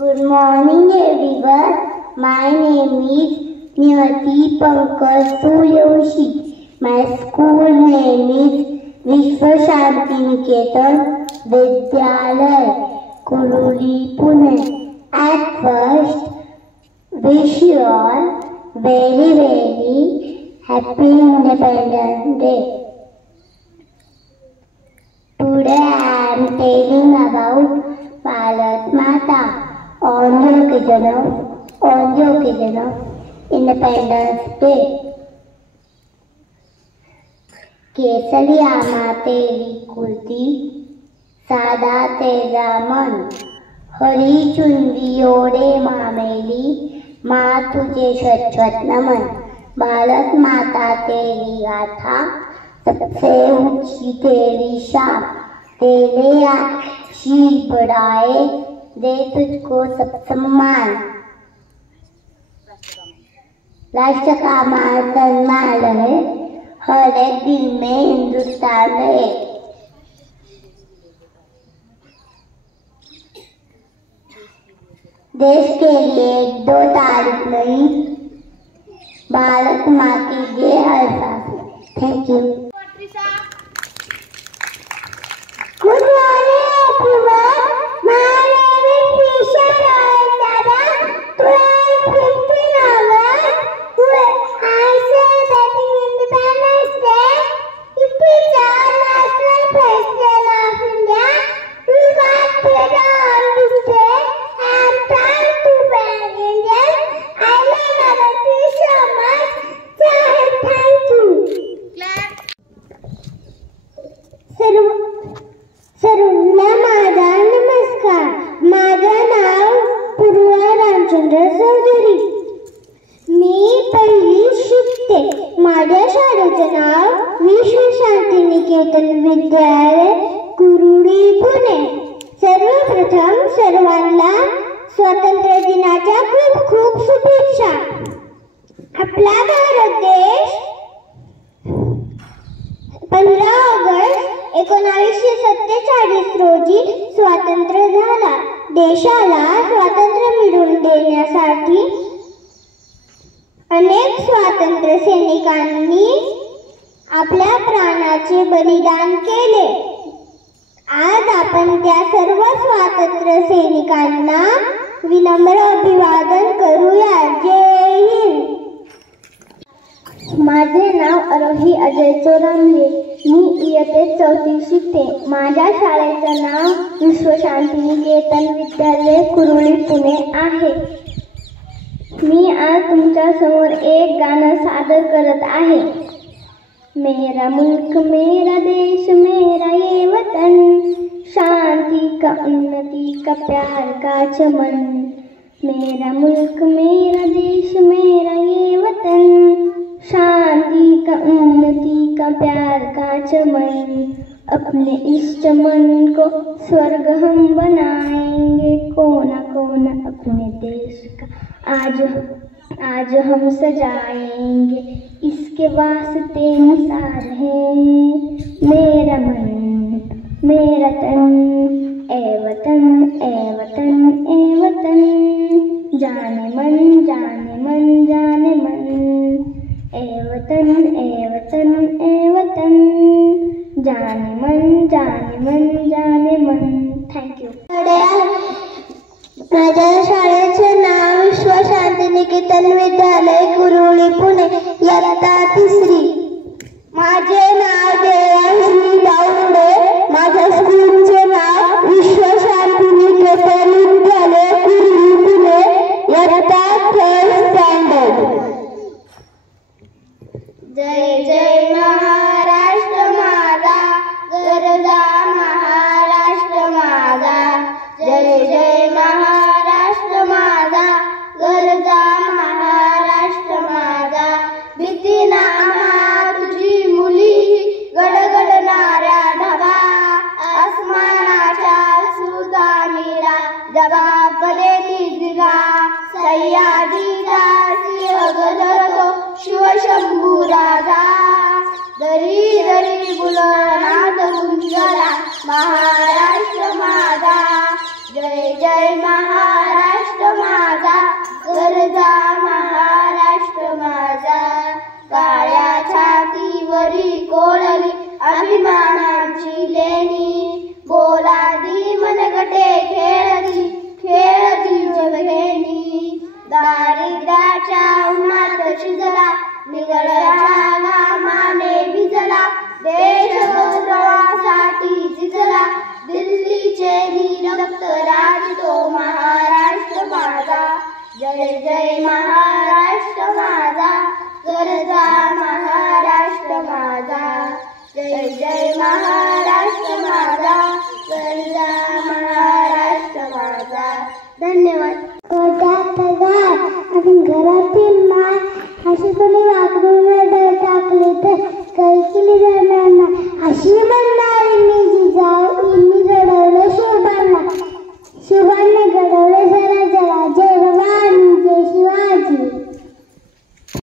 Good morning everyone. My name is Niyati Pankaj Suryavanshi. My school name is Vishwa Shanti Niketan Vidyalaya, Kuruli, Pune. At first, wish you all very happy Independence Day. Today I am telling about Bharat Mata on the occasion of Independence Day. केसरिया तेरी कुर्ती सादा तेरा मन, हरी चुनरी ओढे मामेली माँ तुझे शत नमन. भारत माता तेरी गाथा सबसे ऊंची तेरी शान, तेरे शील बढ़ाए दे तुझको सब सम्मान. राष्ट्र का मान सम्मान रहे, हर एक दिल में हिंदुस्तान रहे. देश के लिए 2 तारीख नहीं, भारत माँ की जय हर सांस. Thank you. Good morning everyone. My name is Trisha Royal. Today 15 August. I say that Independence Day is the national festival of India. We work together on this day. I am proud to be an Indian. I love our country so much. Thank you. सर्वांना माझा नमस्कार. माझं नाव पूर्वा रामचंद्र चौधरी. मी पहिली शिकते. माझ्या शाळेचं नाव विश्व शांती निकेतन विद्यालय, कुरुडी, पुणे. सर्वप्रथम सर्वांना स्वातंत्र्य दिनाच्या खूप खूप शुभेच्छा. आपला भारत देश 15 ऑगस्ट 1947 रोजी स्वातंत्र्य झाला. देशाला स्वातंत्र्य मिळवून देण्यासाठी अनेक स्वातंत्र्य सैनिकांनी आपल्या प्राणाचे बलिदान केले. आज आपण त्या सर्व स्वातंत्र्य सैनिकांना विनम्र अभिवादन करूया. जय हिंद. माझे नाव आरोही अजय चोरामले. मी इयत्तेत 4थी शिकते. माझ्या शाळेचं नाव विश्व शांती निकेतन विद्यालय, कुरुळी, पुणे आहे. मी आज तुमच्या समोर एक गाणं सादर करत आहे. मेरा मुल्क मेरा देश मेरा ये वतन, शांति का उन्नति का प्यार का चमन. मेरा मुल्क मेरा देश मेरा ये वतन, शांति का उन्नति का प्यार का चमन. अपने इस चमन को स्वर्ग हम बनाएंगे, कोना कोना अपने देश का आज हम सजाएंगे. इसके वास्ते निसार है मेरा मन मेरा तन, ए वतन ए वतन ए वतन. जाने मन जाने मन जाने मन, ए वतन ए वतन ए वतन. जाने मन जाने मन जाने मन. थँक्यू. माझ्या शाळेचे नाव विश्व शांती निकेतन विद्यालय, कुरुळी, पुणे, इयत्ता 3री. माझे नाव देवांशी दाऊडे. माझ्या स्कूलचे नाव विश्व शांती निकेतन विद्यालय, कुरुळी, पुणे, इयत्ता 3rd स्टँडर्ड. जय जय महाराष्ट्र माझा, गरजा महाराष्ट्र माझा. जय जय महाराष्ट्र माझा, गरजा महाराष्ट्र माझा. भीती नामा तुझी मुली, गडगडणाऱ्या ढगा, आसमानाच्या सुतामीला जबाब देती दिला. सह्याद्रीचा सिंह गरजतो शिवशंभू राजा. दरी दरी बुलनाद गुंजला महाराष्ट्र माझा. जय जय महाराष्ट्र माझा, गरजा महाराष्ट्र माझा. काळ्या छातीवरी कोळली अभिमानाची लेणी, बोलादी मनगटे खेळती खेळती जगेनी. दारिद्र्याच्या उन्हात शिजला, निगळ्याच्या घामाने भिजला. देशगौरवासाठी झिजला, दिल्लीचे रक्त राजतो महाराष्ट्र माझा. जय जय महाराष्ट्र माझा, गरजा महाराष्ट्र माझा. जय जय महाराष्ट्र माझा, गरजा महाराष्ट्र माझा. धन्यवाद. आणि घरातील माय अशी कोणी वाकडून टाकली तर काही केली जाणार नाही अशी म्हणणार.